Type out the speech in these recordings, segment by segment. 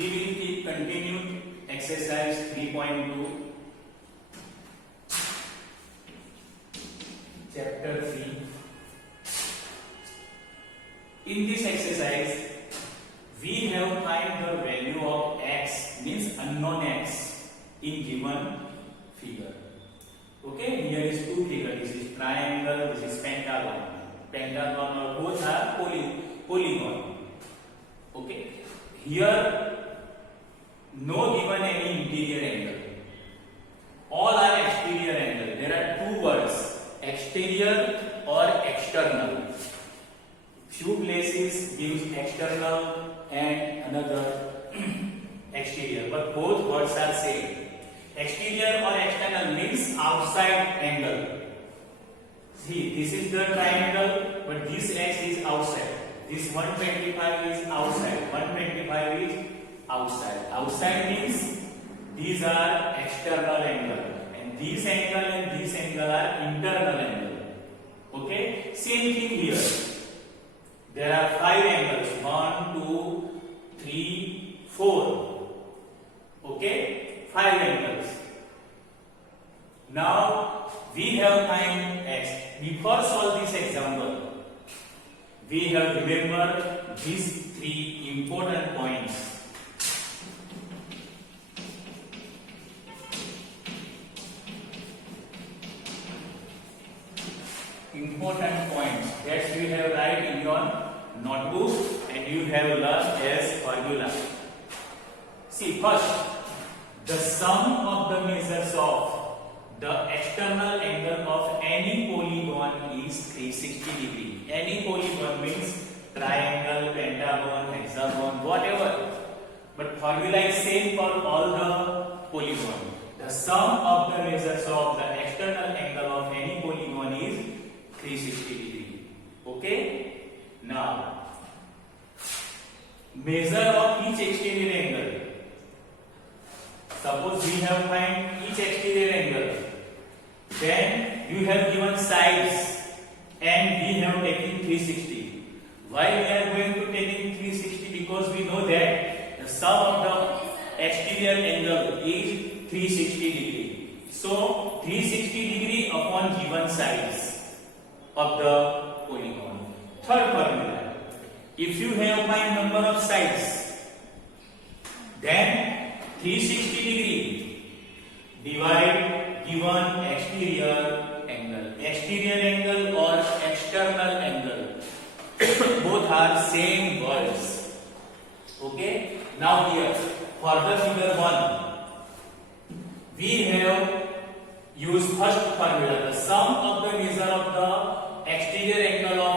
We will keep continued exercise 3.2, chapter 3. In this exercise, we have find the value of x, means unknown x, in given figure. Okay, here is two figures. This is triangle, this is pentagon. Pentagon or both are polygon. Okay, here no given any interior angle. All are exterior angle. There are two words, exterior or external. Few places gives external and another exterior, but both words are same. Exterior or external means outside angle. See, this is the triangle, but this x is outside. This 125 is outside. 125 is outside. Outside means these are external angle, and this angle are internal angle. Okay, same thing here. There are 5 angles, 1, 2, 3, 4. Okay, 5 angles. Now we have find x. Before solve this example, we have remembered these 3 important points. Important points that you have write in your notebook and you have learned as formula. See, first, the sum of the measures of the external angle of any polygon is 360 degree. Any polygon means triangle, pentagon, hexagon, whatever. But formula is same for all the polygon. The sum of the measures of the external angle of any polygon is 360 degree. Okay? Now, measure of each exterior angle. Suppose we have find each exterior angle. Then you have given sides and we have taken 360. Why we are going to take 360? Because we know that the sum of the exterior angle is 360 degree. So 360 degree upon given sides of the polygon. Third formula. If you have find number of sides, then 360 degree divide given exterior angle. Exterior angle or external angle. Both are same words. Okay. Now here, for the figure 1, we have used first formula. The sum of the measure of the exterior angle of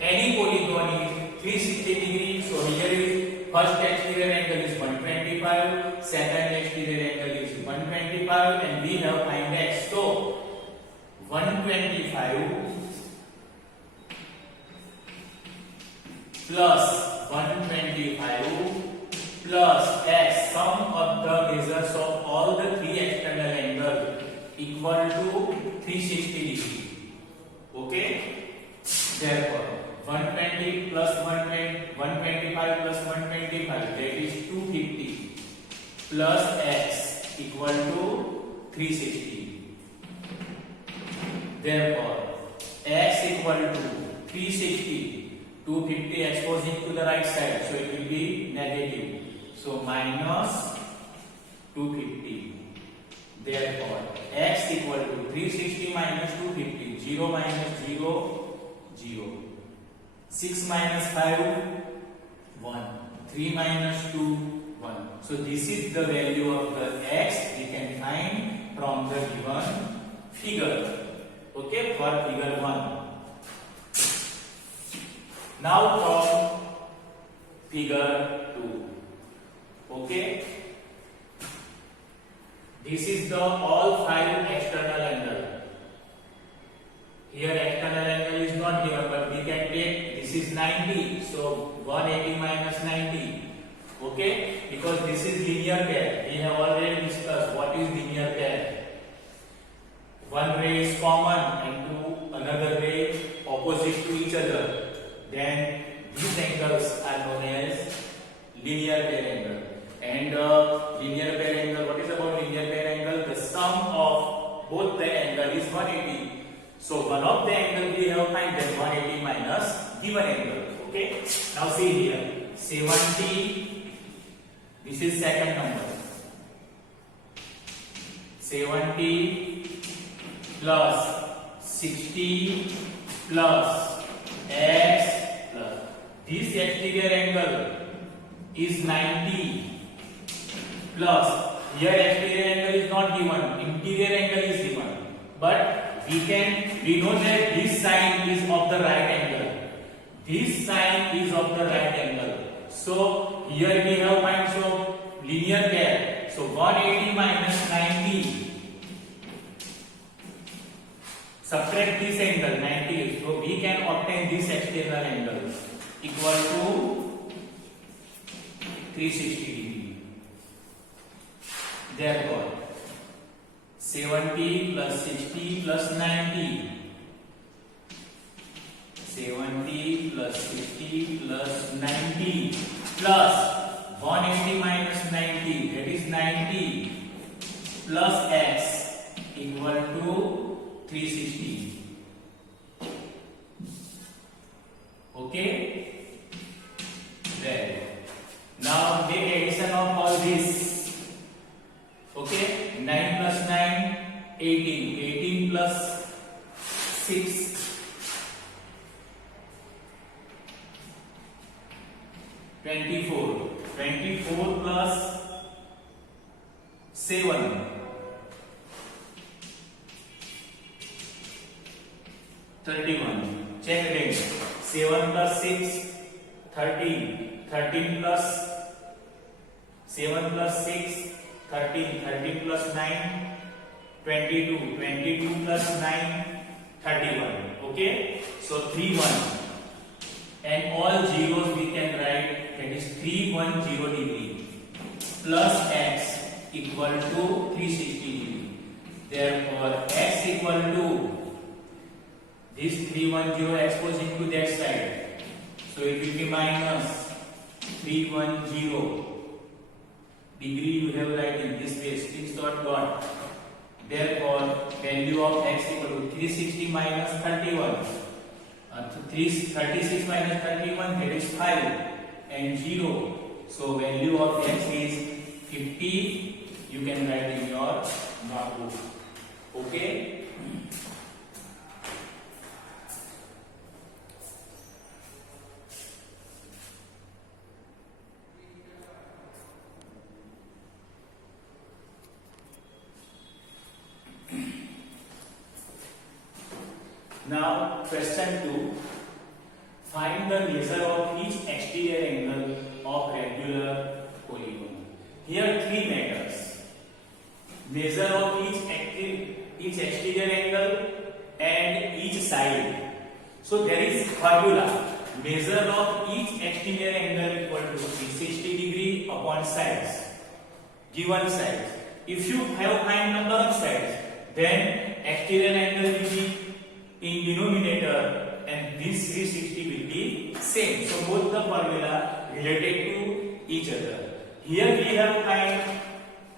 any polygon is 360 degree. So here is first exterior angle is 125, second exterior angle is 125, and we have find x. So 125 plus 125 plus x, sum of the measures of all the 3 external angles equal to 360 degree. Okay? Therefore, 120 plus 120, 125 plus 125, that is 250 plus x equal to 360. Therefore, x equal to 360, 250 exposing to the right side, so it will be negative. So minus 250. Therefore, x equal to 360 minus 250, 0 minus 0, 0. 6 minus 5, 1. 3 minus 2, 1. So this is the value of the x we can find from the given figure. Okay, for figure 1. Now from figure 2. Okay. This is the all 5 external angle. Here external angle is not given, but we can take, this is 90, so 180 minus 90. Okay, because this is linear pair. We have already discussed what is linear pair. One ray is common and to another ray opposite to each other. Then these angles are known as linear pair angle. And linear pair angle, what is about linear pair angle? The sum of both the angle is 180. So one of the angle we have find that 180 minus given angle. Okay. Now see here, 70. This is second number. 70 plus 60 plus x plus this exterior angle is 90 plus here exterior angle is not given, interior angle is given, but we know that this sine is of the right angle. This sine is of the right angle. So here we have find so linear pair. So 180 minus 90. Subtract this angle 90. So we can obtain this external angle equal to 360 degree. Therefore 70 plus 60 plus 90. 70 plus 60 plus 90 plus 180 minus 90, that is 90 plus x equal to 360. Okay? There. Now make addition of all this. Okay? 9 plus 9, 18. 18 plus 6. 24. 24 plus 7. 31. Check again. 7 plus 6. 13. 13 plus 7 plus 6. 13. 13 plus 9. 22. 22 plus 9. 31. Okay. So 3 1. And all zeros we can write, that is 310 degree plus x equal to 360 degree. Therefore x equal to this 310 exposing to that side. So it will be minus 310 degree. You have write in this way. Screenshot got. Therefore value of x equal to 360 minus 31. 36 minus 31, that is 5 and 0. So value of x is 50. You can write in your notebook. Okay. Now question 2. Find the measure of each exterior angle of regular polygon. Here 3 matters. Measure of each exterior angle and each side. So there is formula. Measure of each exterior angle equal to 360 degree upon sides. Given sides. If you have find number of sides, then exterior angle will be in denominator and this 360 will be same. So both the formula related to each other. Here we have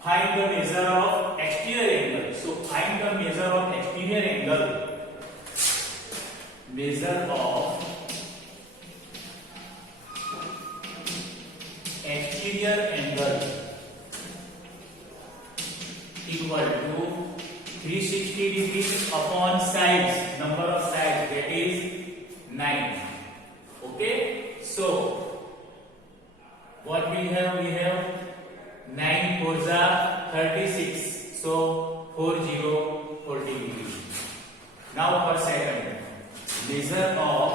find the measure of exterior angle. So find the measure of exterior angle. Measure of exterior angle equal to 360 degrees upon sides, number of sides, that is 9. Okay, so what we have? We have 9 4s are 36. So 40 degrees. Now per second, measure of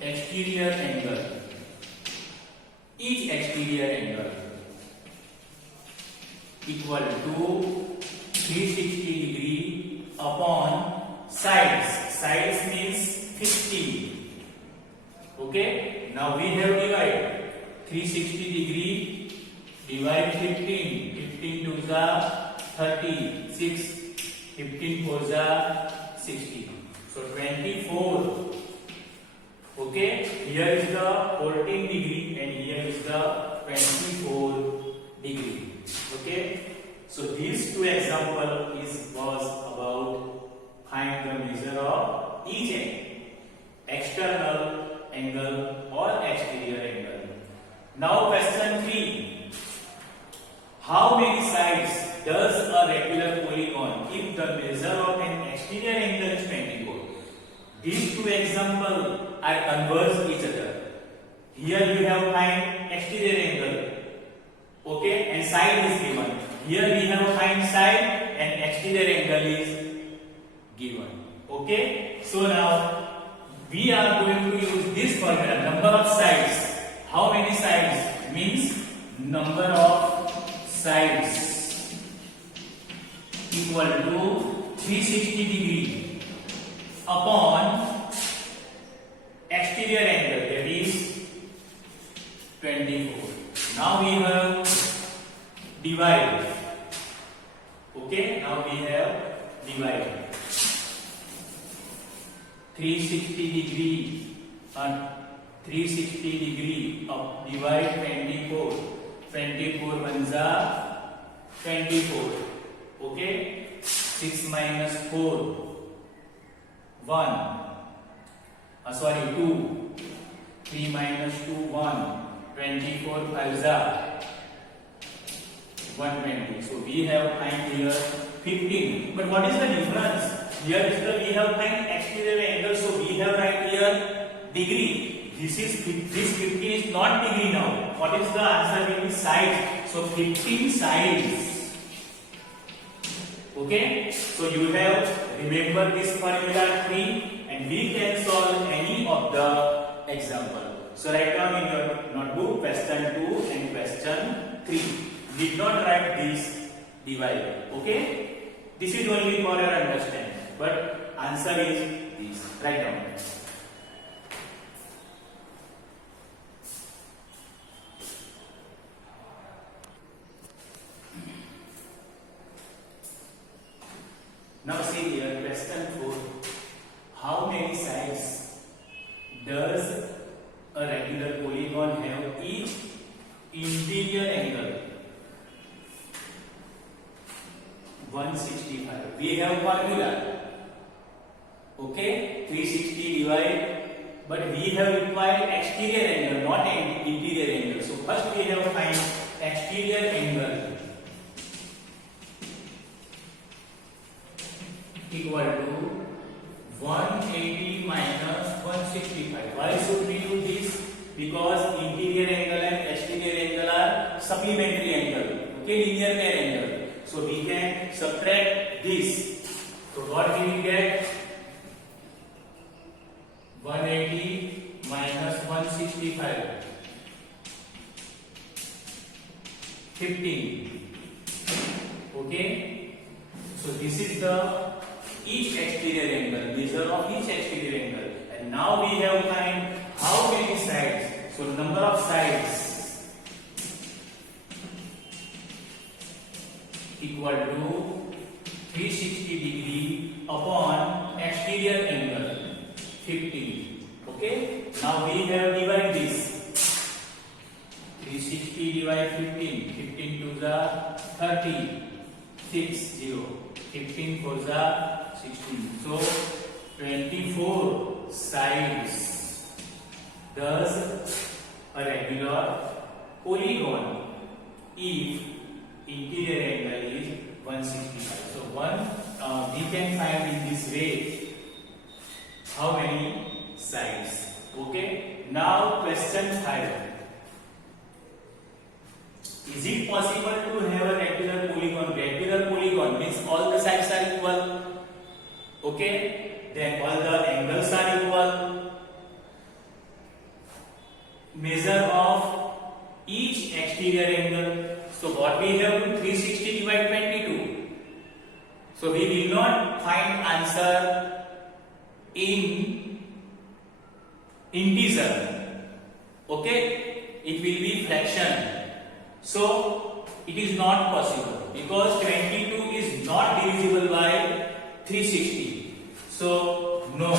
exterior angle. Each exterior angle equal to 360 degree upon sides. Sides means 15. Okay. Now we have divided 360 degree divide 15. 15 2s are 30. 6. 15 4s are 60. So 24 Okay, here is the 14 degree and here is the 24 degree. Okay, so these two example was about find the measure of each external angle or exterior angle. Now question 3. How many sides does a regular polygon if the measure of an exterior angle is 24? These two examples are converse each other. Here you have find exterior angle, okay, and side is given. Here we have find side and exterior angle is given. Okay, so now we are going to use this formula, number of sides. How many sides means number of sides equal to 360 degree upon exterior angle, that is 24. Now we have divide. Okay, now we have divide. 360 degree and 360 degree of divide 24. 24 ones are 24. Okay, 6 minus 4 1. 2. 3 minus 2 1. 24 5 are 120. So we have find here 15. But what is the difference? Here is the we have find exterior angle, so we have right here degree. This 15 is not degree now. What is the answer? Will be sides. So 15 sides. Okay. So you have remember this formula 3, and we can solve any of the example. So write down in your notebook question 2 and question 3. Did not write this divide. Okay. This is only for your understanding. But answer is this. Write down. Now see here question 4. How many sides does a regular polygon have each interior angle? 165. We have formula. Okay, 360 divide, but we have required exterior angle, not interior angle. So first we have find exterior angle equal to 180 minus 165. Why should we do this? Because interior angle and exterior angle are supplementary angle. Okay, linear pair angle. So we can subtract this. So what we will get? 180 minus 165. 15. Okay. So this is the each exterior angle, measure of each exterior angle. And now we have find how many sides. So number of sides equal to 360 degree upon exterior angle 15. Okay. Now we have divided this. 360 divide 15. 15 to the 30. 6 0. 15 for the 16. So 24 sides does a regular polygon if interior angle is 165. So we can find in this way how many sides. Okay. Now question 5. Is it possible to have a regular polygon? Regular polygon means all the sides are equal. Okay. Then all the angles are equal. Measure of each exterior angle. So what we have to 360 divide 22. So we will not find answer in integer. Okay. It will be fraction. So it is not possible because 22 is not divisible by 360. So no.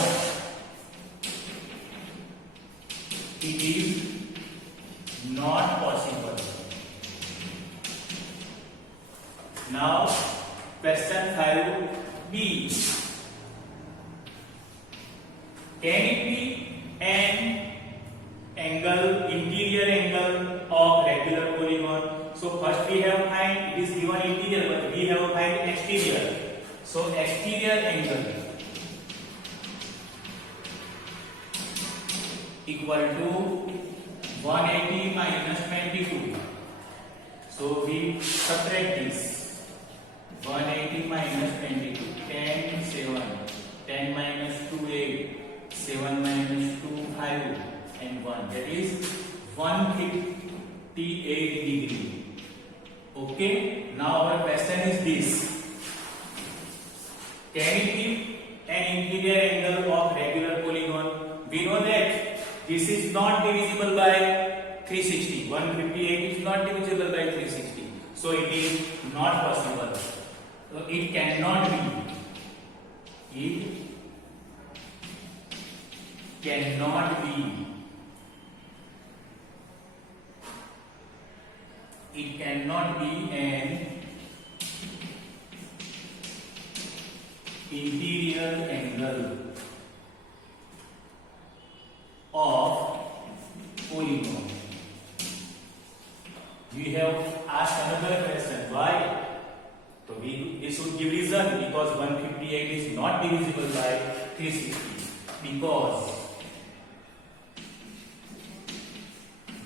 Now question 5b. Can it be an angle, interior angle of regular polygon? So first we have find, it is given interior, but we have find exterior. So exterior angle equal to 180 minus 22. So we subtract this. 180 minus 22. 10, 7. 10 minus 2, 8. 7 minus 2, 5. And 1. That is 158 degree. Okay. Now our question is this. Can it be an interior angle of regular polygon? We know that this is not divisible by 360. 158 is not divisible by 360. So it is not possible. So it cannot be. It cannot be. It cannot be an interior angle of polygon. We have asked another question. Why? So we should give reason, because 158 is not divisible by 360. Because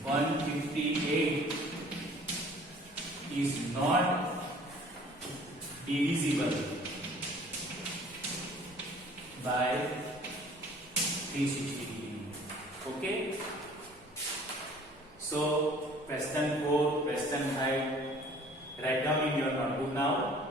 158 is not divisible by 360 degree. Okay. So question 4, question 5, write down in your notebook now.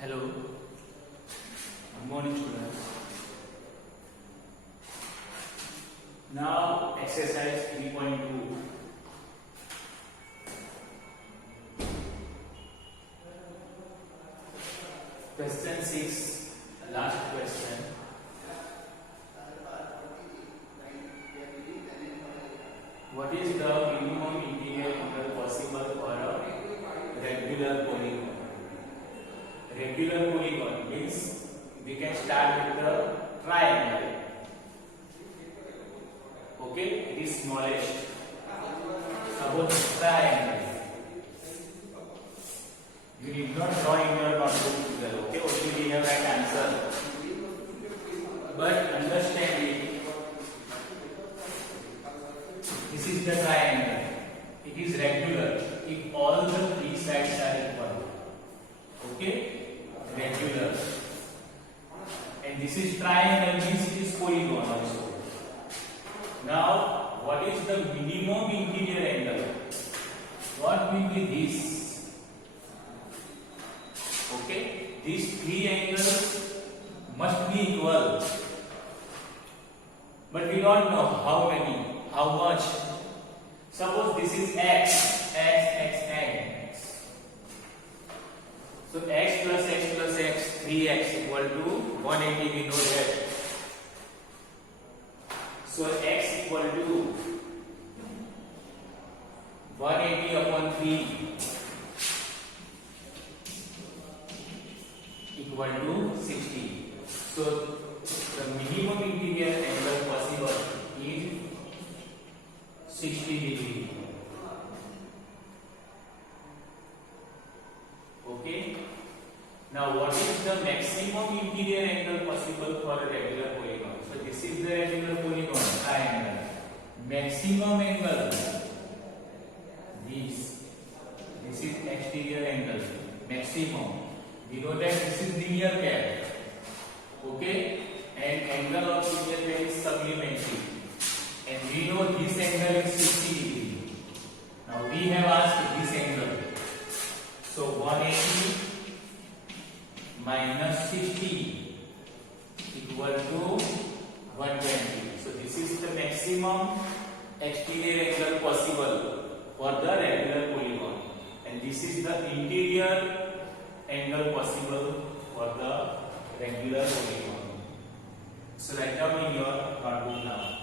Hello. Good morning, students. Now exercise 3.2. Question 6, last question. What is the minimum interior angle possible for a regular polygon? Regular polygon means we can start with the triangle. Okay, it is smallest. Suppose triangle. You need not draw in your notebook figure. Okay, only we have right answer. But understand it. This is the triangle. It is regular if all the three sides are equal. Okay, regular. And this is triangle means it is polygon also. Now, what is the minimum interior angle? What will be this? Okay, these three angles must be equal. But we don't know how many, how much. Suppose this is x. So x plus x plus x, 3x equal to 180, we know that. So x equal to 180 upon 3 equal to 60. So the minimum interior angle possible is 60 degree. Okay. Now what is the maximum interior angle possible for a regular polygon? So this is the regular polygon, triangle. Maximum angle, this is exterior angle, maximum. We know that this is linear pair. Okay, and angle of linear pair is supplementary. And we know this angle is 60 degree. Now we have asked this angle. So 180 minus 60 equal to 120. So this is the maximum exterior angle possible for the regular polygon, and this is the interior angle possible for the regular polygon. So write down in your notebook now.